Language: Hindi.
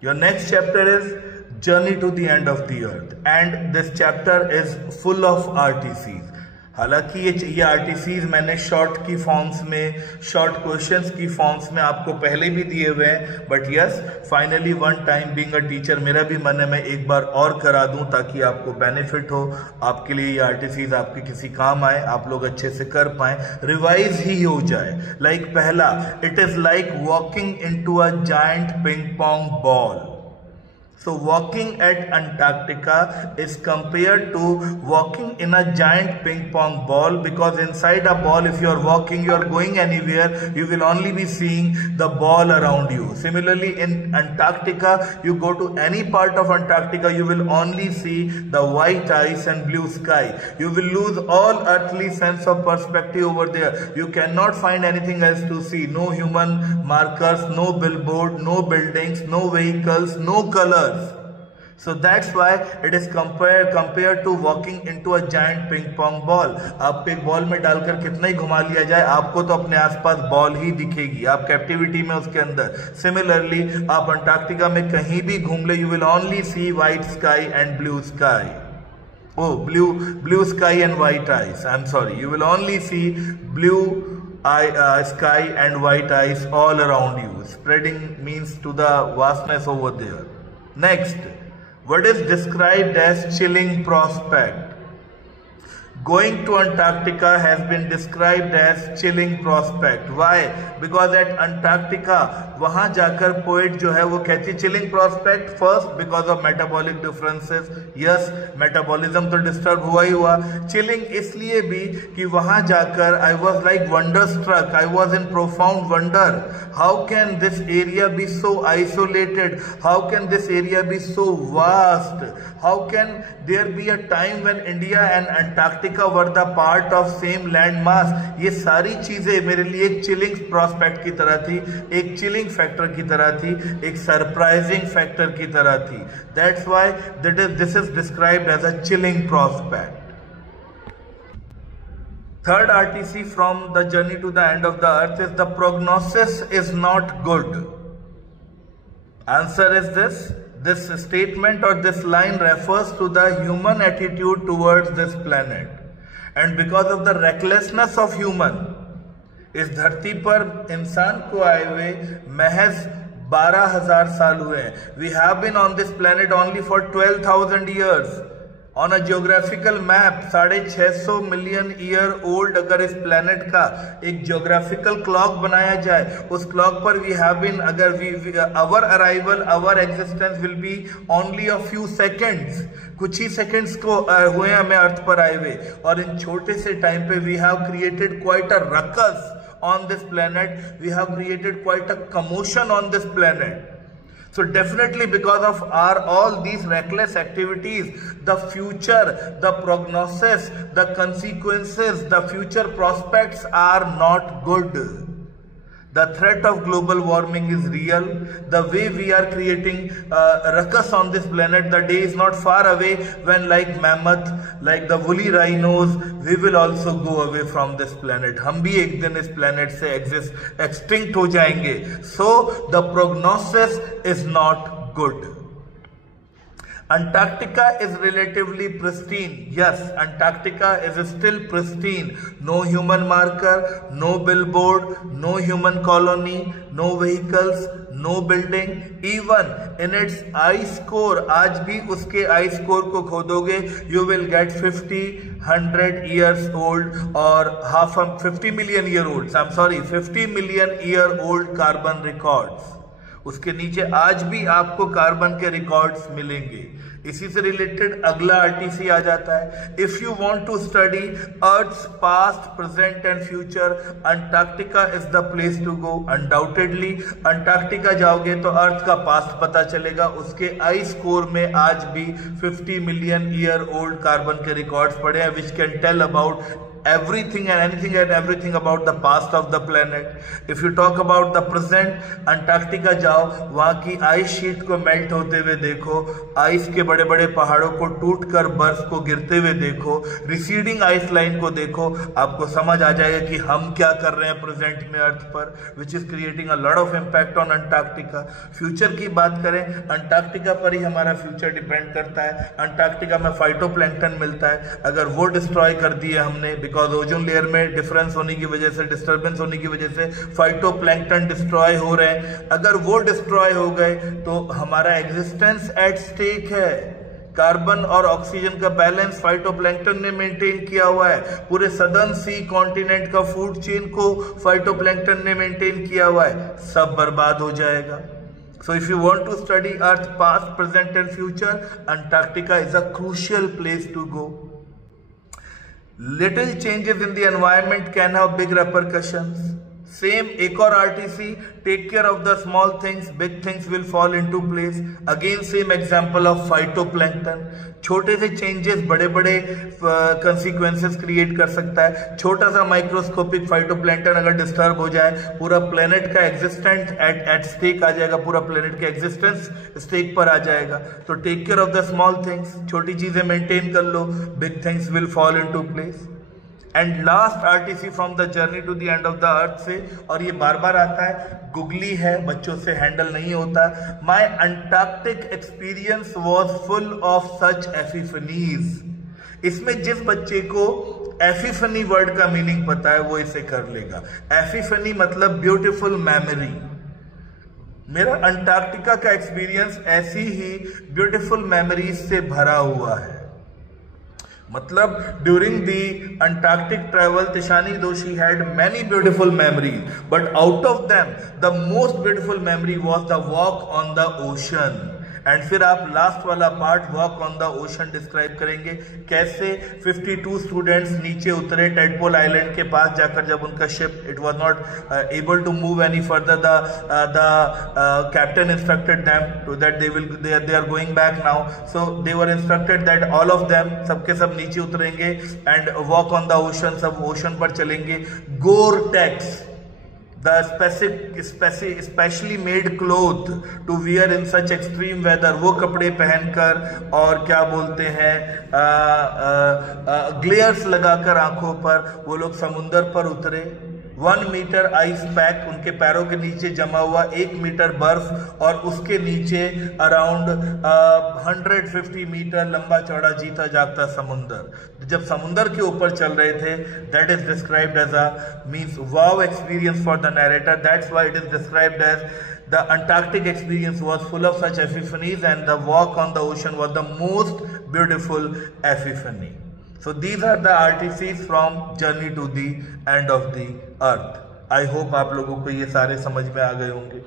Your next chapter is Journey to the End of the Earth, and this chapter is full of RTCs. हालांकि ये आरटीसीज मैंने शॉर्ट की फॉर्म्स में, शॉर्ट क्वेश्चंस की फॉर्म्स में आपको पहले भी दिए हुए हैं, but yes finally one time being a teacher मेरा भी मन है मैं एक बार और करा दूं ताकि आपको बेनिफिट हो, आपके लिए ये आरटीसीज आपके किसी काम आए, आप लोग अच्छे से कर पाए, रिवाइज ही हो जाए. लाइक पहला, it is like walking into a giant ping pong ball. So walking at Antarctica is compared to walking in a giant ping pong ball, because inside a ball if you are walking, you are going anywhere, you will only be seeing the ball around you. Similarly in Antarctica, you go to any part of Antarctica, you will only see the white ice and blue sky. You will lose all earthly sense of perspective over there. You cannot find anything else to see. No human markers, no billboard, no buildings, no vehicles, no colors. So that's why it is compared to walking into a giant ping pong ball. आपको एक बॉल में डालकर कितना ही घुमा लिया जाए, आपको तो अपने आसपास बॉल ही दिखेगी, आप कैप्टिविटी में उसके अंदर. सिमिलरली आप अंटार्कटिका में कहीं भी घूम ले, you will only see white sky and blue sky. Oh, blue sky and white ice. I'm sorry. You will only see blue sky and white ice all around you. Spreading means to the vastness over there. Next, what is described as chilling prospect? Going to Antarctica has been described as chilling prospect. Why? Because at Antarctica, वहां जाकर पोएट जो है वो कहती chilling prospect. First, because of metabolic differences. Yes, metabolism तो disturb हुआ ही हुआ. Chilling इसलिए भी कि वहां जाकर I was like wonderstruck. I was in profound wonder. How can this area be so isolated? How can this area be so vast? How can there be a time when India and Antarctica were the part of same land mass? ये सारी चीजें मेरे लिए एक चिलिंग प्रोस्पेक्ट की तरह थी, एक चिलिंग फैक्टर की तरह थी, एक सरप्राइजिंग फैक्टर की तरह थी. That's why this is described as a chilling prospect. Third RTC from the Journey to the End of the Earth is the prognosis is not good. Answer is this. This statement or this line refers to the human attitude towards this planet. And because of the recklessness of human, इस धरती पर इंसान को आए हुए महज 12,000 साल हुए हैं. We have been on this planet only for 12,000 years. On a geographical map, 650 million year old अगर इस प्लेनेट का एक जियोग्राफिकल क्लॉक बनाया जाए, उस क्लॉक पर वी हैव बीन, अगर our arrival, our existence will be only a few seconds. कुछ ही सेकेंड्स को हुए हमें अर्थ पर आए हुए, और इन छोटे से टाइम पे we have created quite a ruckus on this planet. We have created quite a commotion on this planet. So definitely because of all these reckless activities, the future, the prognosis, the consequences, the future prospects are not good. The threat of global warming is real. The way we are creating ruckus on this planet, the day is not far away when like mammoth, like the woolly rhinos, we will also go away from this planet. हम भी एक दिन इस planet से extinct हो जाएंगे. So the prognosis is not good. Antarctica is relatively pristine. Yes, Antarctica is still pristine. No human marker, no billboard, no human colony, no vehicles, no building. Even in its ice core, आज भी उसके ice core को खोदोगे, you will get 50, 100 years old or 50 million year olds. I'm sorry, 50 million year old carbon records. उसके नीचे आज भी आपको कार्बन के रिकॉर्ड्स मिलेंगे. इसी से रिलेटेड अगला आरटीसी आ जाता है. If you want to study earth's past, present and future, Antarctica is the place to go. Undoubtedly Antarctica जाओगे तो अर्थ का पास्ट पता चलेगा. उसके आइस कोर में आज भी 50 मिलियन ईयर ओल्ड कार्बन के रिकॉर्ड्स पड़े हैं, which can tell about everything and anything and everything about the past of the planet. If you talk about the present, Antarctica जाओ, वहां की आइस शीट को मेल्ट होते हुए देखो, आइस के बड़े बड़े पहाड़ों को टूटकर बर्फ को गिरते हुए देखो, रिसीडिंग आइस लाइन को देखो, आपको समझ आ जाएगा कि हम क्या कर रहे हैं प्रेजेंट में अर्थ पर, which is creating a lot of impact on Antarctica. Future की बात करें, अंटार्कटिका पर ही हमारा फ्यूचर डिपेंड करता है. अंटार्कटिका में फाइटोप्लैंक्टन मिलता है, अगर वो डिस्ट्रॉय कर दिए हमने, बिकॉज ओजोन लेयर में डिफरेंस होने की वजह से, डिस्टर्बेंस होने की वजह से फाइटोप्लैंक्टन डिस्ट्रॉय हो रहे हैं, अगर वो डिस्ट्रॉय हो गए तो हमारा एग्जिस्टेंस एट स्टेक है. कार्बन और ऑक्सीजन का बैलेंस फाइटोप्लैंक्टन ने मेंटेन किया हुआ है. पूरे सदर्न सी कॉन्टिनेंट का फूड चेन को फाइटोप्लैंक्टन ने मेंटेन किया हुआ है. सब बर्बाद हो जाएगा. So if you want to study Earth past, present and future, Antarctica is a crucial place to go. Little changes in the environment can have big repercussions. Same एक और RTC, take care of the small things, big things will fall into place. Again same example of phytoplankton. छोटे से चेंजेस बड़े बड़े कंसिक्वेंसेस क्रिएट कर सकता है. छोटा सा माइक्रोस्कोपिक फाइटोप्लैंक्टन अगर डिस्टर्ब हो जाए, पूरा प्लेनेट का एग्जिस्टेंस एट स्टेक आ जाएगा, पूरा प्लेनेट का एग्जिस्टेंस स्टेक पर आ जाएगा. तो take care of the small things, छोटी चीजें मेंटेन कर लो, big things will fall into place. And last RTC from the journey to the end of the earth से, और ये बार बार आता है, गुगली है, बच्चों से हैंडल नहीं होता. My Antarctic experience was full of such epiphanies. इसमें जिस बच्चे को एपिफनी वर्ड का मीनिंग पता है वो इसे कर लेगा. एपिफनी मतलब ब्यूटीफुल मेमोरी. मेरा अंटार्कटिका का एक्सपीरियंस ऐसी ही ब्यूटीफुल मेमोरीज से भरा हुआ है. मतलब during the Antarctic travel Tishani Doshi had many beautiful memories, but out of them the most beautiful memory was the walk on the ocean. And फिर आप लास्ट वाला part walk on the ocean describe करेंगे. कैसे 52 स्टूडेंट्स नीचे उतरे टेडपोल आइलैंड के पास जाकर, जब उनका ship it was not able to move any further, the captain instructed them to that they are going back now. So they were instructed that all of them, सबके सब नीचे उतरेंगे and walk on the ocean, सब ओशन पर चलेंगे. गोर-टेक्स, the specially made cloth to wear in such extreme weather, वो कपड़े पहनकर और क्या बोलते हैं ग्लेयर्स लगाकर आंखों पर वो लोग समुंदर पर उतरे. 1 मीटर आइस पैक उनके पैरों के नीचे जमा हुआ, 1 मीटर बर्फ, और उसके नीचे अराउंड 150 मीटर लंबा चौड़ा जीता जागता समुंदर. जब समुंदर के ऊपर चल रहे थे, that is described as a means wow experience for the narrator. That's why it is described as the Antarctic experience was full of such epiphanies, and the walk on the ocean was the most beautiful epiphany. So these are the RTCs from journey to the end of the earth. I hope आप लोगों को ये सारे समझ में आ गए होंगे.